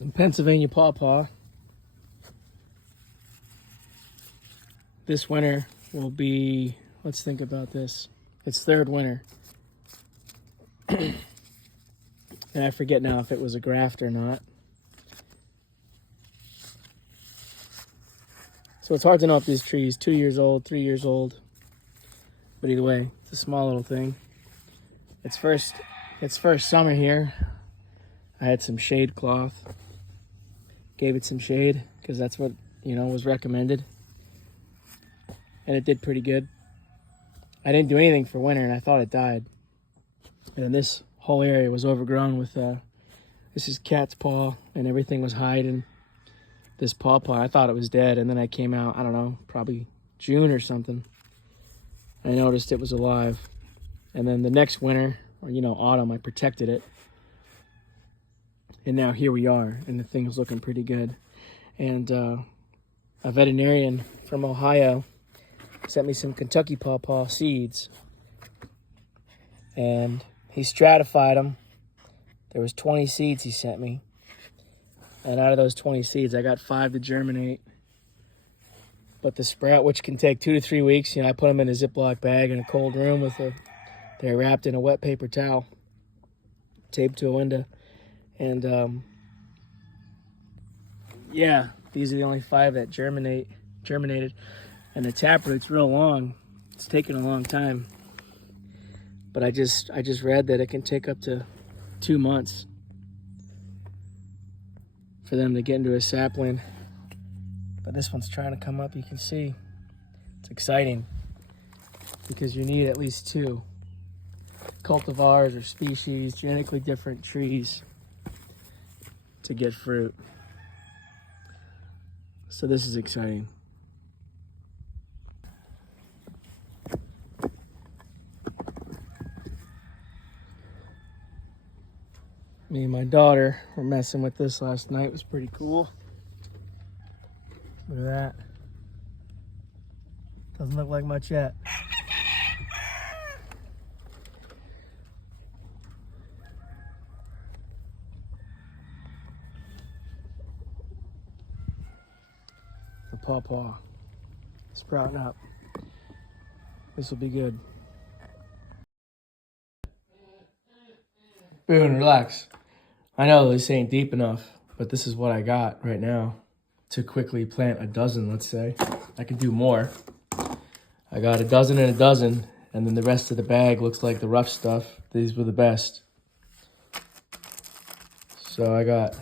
Some Pennsylvania Paw Paw. This winter will be, let's think about this. It's third winter. And I forget now if it was a graft or not. So it's hard to know if this tree is 2 years old, 3 years old. But either way, it's a small little thing. Its first summer here. I had some shade cloth. Gave it some shade because that's what, was recommended. And it did pretty good. I didn't do anything for winter and I thought it died. And this whole area was overgrown with, this is cat's paw and everything was hiding. This paw paw, I thought it was dead. And then I came out, I don't know, probably June or something. I noticed it was alive. And then the next winter, or autumn, I protected it. And now here we are, and the thing is looking pretty good. And a veterinarian from Ohio sent me some Kentucky Paw Paw seeds. And he stratified them. There was 20 seeds he sent me. And out of those 20 seeds, I got 5 to germinate. But the sprout, which can take 2 to 3 weeks, I put them in a Ziploc bag in a cold room they're wrapped in a wet paper towel, taped to a window. And yeah, these are the only 5 that germinated. And the taproot's real long. It's taken a long time. But I just read that it can take up to 2 months for them to get into a sapling. But this one's trying to come up, you can see. It's exciting because you need at least 2 cultivars or species, genetically different trees to get fruit. So this is exciting. Me and my daughter were messing with this last night. It was pretty cool. Look at that. Doesn't look like much yet. The Paw Paw sprouting up. This will be good. Boone, relax. I know this ain't deep enough, but this is what I got right now to quickly plant a dozen, let's say. I could do more. I got a dozen and a dozen, and then the rest of the bag looks like the rough stuff. These were the best. So I got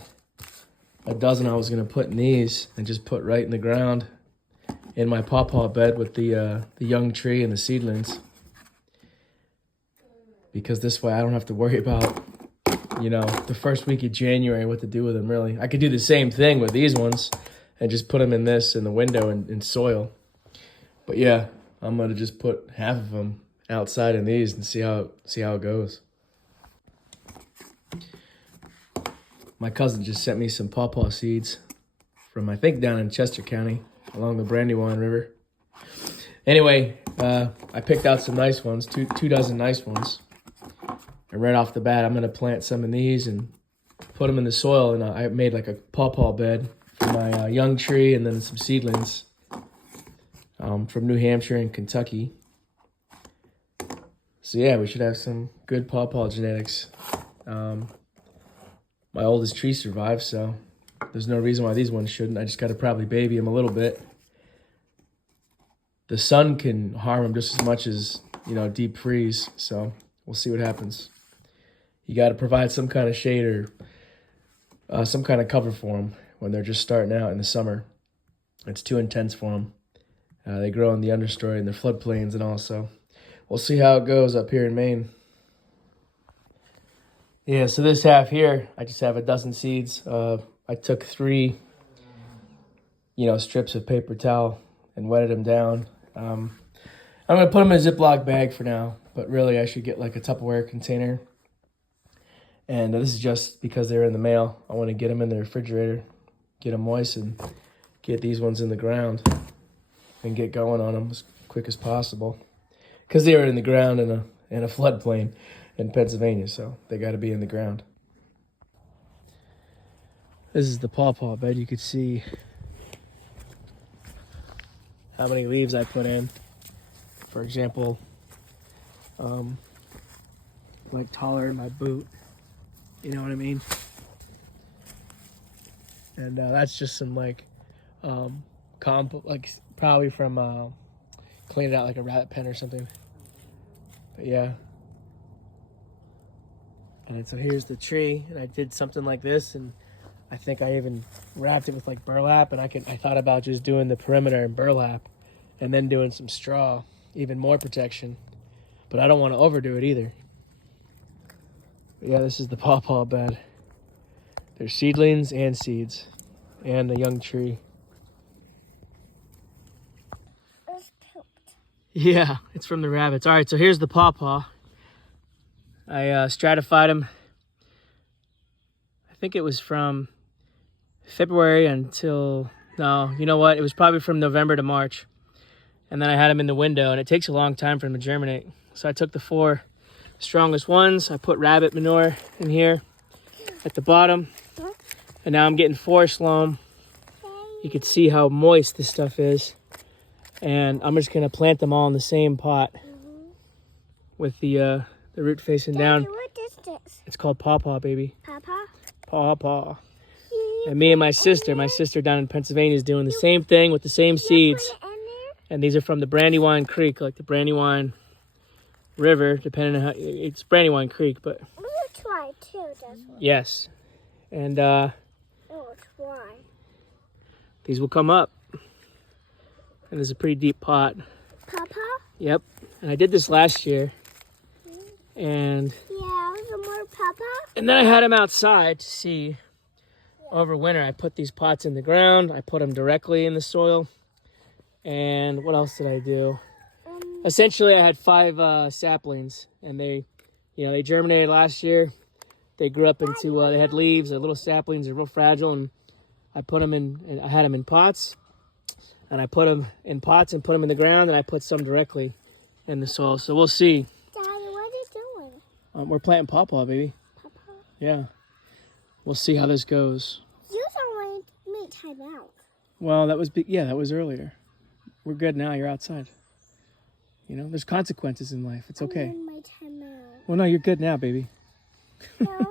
a dozen I was gonna put in these and just put right in the ground in my Paw Paw bed with the young tree and the seedlings. Because this way I don't have to worry about, the first week of January what to do with them, really. I could do the same thing with these ones and just put them in the window in soil. But yeah, I'm gonna just put half of them outside in these and see how it goes. My cousin just sent me some Paw Paw seeds from, I think, down in Chester County along the Brandywine River. Anyway, I picked out some nice ones, two dozen nice ones. And right off the bat, I'm gonna plant some of these and put them in the soil. And I made like a Paw Paw bed for my young tree and then some seedlings from New Hampshire and Kentucky. So yeah, we should have some good Paw Paw genetics. My oldest tree survived, so there's no reason why these ones shouldn't. I just gotta probably baby them a little bit. The sun can harm them just as much as, deep freeze. So we'll see what happens. You got to provide some kind of shade or some kind of cover for them when they're just starting out in the summer. It's too intense for them. They grow in the understory and the floodplains and all, so we'll see how it goes up here in Maine. Yeah, so this half here, I just have a dozen seeds. I took 3, strips of paper towel and wetted them down. I'm going to put them in a Ziploc bag for now, but really I should get like a Tupperware container. And this is just because they're in the mail. I want to get them in the refrigerator, get them moist, and get these ones in the ground and get going on them as quick as possible. Because they were in the ground in a floodplain in Pennsylvania, so they got to be in the ground. This is the Paw Paw bed. You could see how many leaves I put in. For example, like taller in my boot. You know what I mean? And that's just some like like probably from cleaning out like a rabbit pen or something. But yeah. And so here's the tree, and I did something like this, and I think I even wrapped it with like burlap, and I thought about just doing the perimeter in burlap and then doing some straw, even more protection. But I don't want to overdo it either. But yeah, this is the Paw Paw bed. There's seedlings and seeds and a young tree. It's pooped. Yeah, it's from the rabbits. All right, so here's the Paw Paw. I stratified them. I think it was from February until, no, you know what? It was probably from November to March. And then I had them in the window, and it takes a long time for them to germinate. So I took the 4 strongest ones. I put rabbit manure in here at the bottom. And now I'm getting forest loam. You can see how moist this stuff is. And I'm just going to plant them all in the same pot with the root facing down. What is this? It's called Paw Paw, baby. Paw Paw? Paw Paw. And me and my sister down in Pennsylvania is doing the same thing with the same seeds. Put it in there? And these are from the Brandywine Creek, like the Brandywine River, depending on how, it's Brandywine Creek, but We'll try too, this one. yes. And We'll try. these will come up. And there's a pretty deep pot. Paw Paw? Yep. And I did this last year. And Yeah, some more Paw Paw? then I had them outside to see over winter. I put these pots in the ground. I put them directly in the soil. And what else did I do? Essentially, I had 5 saplings, and they germinated last year. They grew up into, they had leaves, they're little saplings, they're real fragile, and I put them in, and I had them in pots, and I put them in pots and put them in the ground, and I put some directly in the soil. So we'll see. Daddy, what are you doing? We're planting Paw Paw, baby. Paw Paw? Yeah. We'll see how this goes. You don't want me to time out. Well, that was earlier. We're good now. You're outside. You know, there's consequences in life. It's okay. My time out. Well, no, you're good now, baby. No,